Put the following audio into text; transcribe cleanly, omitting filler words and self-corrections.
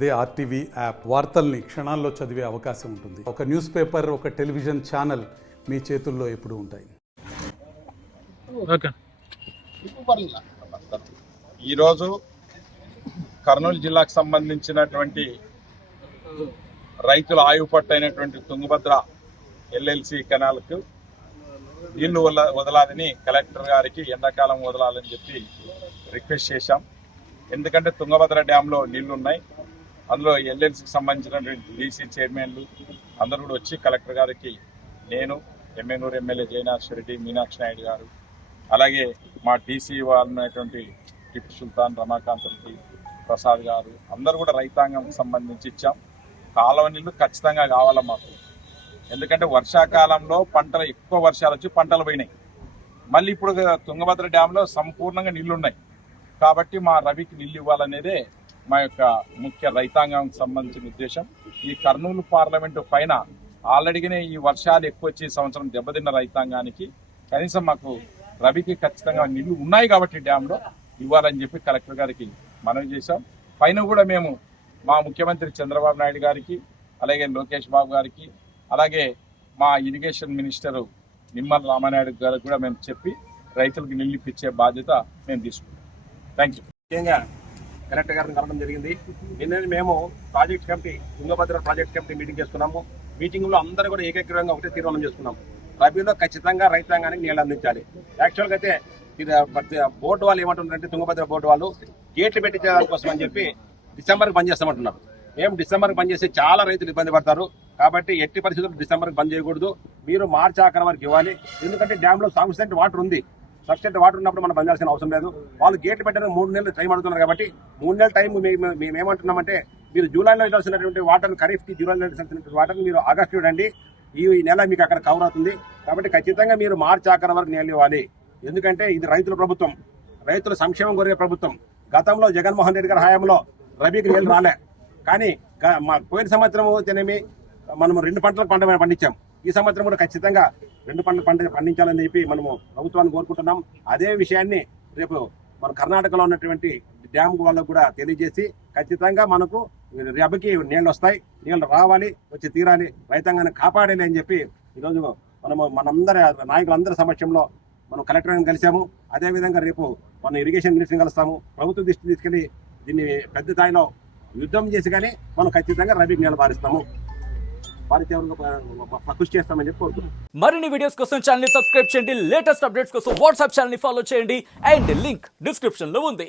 అదే RTV app వార్తల్ని క్షణాల్లో చదివే అవకాశం ఉంటుంది. ఒక న్యూస్ పేపర్, ఒక టెలివిజన్ ఛానల్ మీ చేతుల్లో ఎప్పుడూ ఉంటాయి. ఈరోజు కర్నూలు జిల్లాకు సంబంధించినటువంటి రైతుల ఆయుపట్టు అయినటువంటి తుంగభద్ర ఎల్ఎల్సి కెనాల్కు నీళ్లు వదలాలని కలెక్టర్ గారికి ఎండాకాలం వదలాలని చెప్పి రిక్వెస్ట్ చేశాం. ఎందుకంటే తుంగభద్ర డ్యాంలో నీళ్లు ఉన్నాయి. అందులో ఎల్ఎల్సికి సంబంధించినటువంటి డీసీ చైర్మన్లు అందరూ కూడా వచ్చి కలెక్టర్ గారికి, నేను, ఎమ్మెనూరు ఎమ్మెల్యే జయనాథ్ రెడ్డి, మీనాక్షి నాయుడు గారు, అలాగే మా డీసీ వాళ్ళైనటువంటి టిప్పు సుల్తాన్, రమాకాంత్ రెడ్డి, ప్రసాద్ గారు అందరూ కూడా రైతాంగం సంబంధించి ఇచ్చాం. కాలువ నీళ్లు ఖచ్చితంగా కావాలా మాకు. ఎందుకంటే వర్షాకాలంలో పంటలు ఎక్కువ వర్షాలు వచ్చి పంటలు పోయినాయి. మళ్ళీ ఇప్పుడు తుంగభద్ర డ్యాంలో సంపూర్ణంగా నీళ్లు ఉన్నాయి. కాబట్టి మా రవికి నీళ్ళు ఇవ్వాలనేదే మా యొక్క ముఖ్య రైతాంగానికి సంబంధించిన ఉద్దేశం. ఈ కర్నూలు పార్లమెంటు పైన ఆల్రెడీగానే ఈ వర్షాలు ఎక్కువ వచ్చి సంవత్సరం దెబ్బతిన్న రైతాంగానికి కనీసం మాకు రవికి ఖచ్చితంగా నీళ్లు ఉన్నాయి కాబట్టి డ్యాంలో ఇవ్వాలని చెప్పి కలెక్టర్ గారికి మనవి చేశాం. పైన కూడా మేము మా ముఖ్యమంత్రి చంద్రబాబు నాయుడు గారికి, అలాగే లోకేష్ బాబు గారికి, అలాగే మా ఇరిగేషన్ మినిస్టరు నిమ్మల రామానాయుడు గారికి కూడా మేము చెప్పి రైతులకు నీళ్ళు ఇప్పించే బాధ్యత మేము తీసుకుంటాం. Thank you. ముఖ్యంగా కలెక్టర్ గారిని కలవడం జరిగింది. నిన్న మేము project committee, Tungabhadra project committee meeting చేసుకున్నాము. మీటింగ్లో అందరూ కూడా ఏకగ్రీవంగా ఒకటే తీర్మానం చేసుకున్నాం. రబీలో ఖచ్చితంగా రైతాంగానికి నీళ్ళు అందించాలి. యాక్చువల్గా అయితే బోర్డు వాళ్ళు ఏమంటున్నారంటే, తుంగభద్ర బోర్డు వాళ్ళు గేట్లు పెట్టించడం కోసం అని చెప్పి డిసెంబర్కి బంద్ చేస్తామంటున్నారు. మేము డిసెంబర్కి బంద్ చేసి చాలా రైతులు ఇబ్బంది పడతారు. కాబట్టి ఎట్టి పరిస్థితుల్లో డిసెంబర్కి బంద్ చేయకూడదు. మీరు మార్చి ఆఖరి వరకు ఇవ్వాలి. ఎందుకంటే డ్యాంలో సఫిషియెంట్ వాటర్ ఉంది. సఫిషియెంట్ వాటర్ ఉన్నప్పుడు మనం బంద్ చేయాల్సిన అవసరం లేదు. వాళ్ళు గేట్లు పెట్టడానికి 3 నెలలు టైం అడుగుతున్నారు. కాబట్టి 3 నెలల టైం మేము ఏమంటున్నామంటే, మీరు జూలైలో ఇవ్వాల్సినటువంటి వాటర్, ఖరీఫ్కి జూలైలో ఇవ్వాల్సినటువంటి వాటర్ని మీరు ఆగస్టు ఇవ్వండి. ఈ నెల మీకు అక్కడ కవర్ అవుతుంది. కాబట్టి ఖచ్చితంగా మీరు మార్చి ఆఖరి వరకు నీళ్ళు ఇవ్వాలి. ఎందుకంటే ఇది రైతుల ప్రభుత్వం, రైతుల సంక్షేమం కోరే ప్రభుత్వం. గతంలో జగన్మోహన్ రెడ్డి గారి హయాంలో రబీకి నీళ్ళు రాలే. కానీ మా పోయిన సంవత్సరం అయితేనేమి మనం 2 పంటలకు పండించాం. ఈ సంవత్సరం కూడా ఖచ్చితంగా 2 పంటలు పండించాలని చెప్పి మనము ప్రభుత్వాన్ని కోరుకుంటున్నాం. అదే విషయాన్ని రేపు మన కర్ణాటకలో ఉన్నటువంటి డ్యామ్ వాళ్ళకు కూడా తెలియజేసి ఖచ్చితంగా మనకు రబీకి నీళ్ళు వస్తాయి, నీళ్ళు రావాలి, వచ్చి తీరాలి, రైతాంగాన్ని కాపాడాలి అని చెప్పి ఈరోజు మనందరి నాయకులందరి సమక్షంలో మనం కలెక్టర్ గారిని కలిసాము. అదేవిధంగా రేపు మనం ఇరిగేషన్ మినిస్టర్ని కలుస్తాము. ప్రభుత్వ దృష్టి తీసుకెళ్లి దీన్ని పెద్ద స్థాయిలో యుద్ధం చేసి కానీ మనం ఖచ్చితంగా రబీకి నీళ్ళు పారిస్తాము, కృషి చేస్తామని చెప్పి కోరుతున్నాం. మరిన్ని వీడియోస్ కోసం ఛానల్ ని సబ్స్క్రైబ్ చేయండి. లేటెస్ట్ అప్డేట్స్ కోసం వాట్సాప్ ఛానల్ ని ఫాలో చేయండి. అండ్ లింక్ డిస్క్రిప్షన్ లో ఉంది.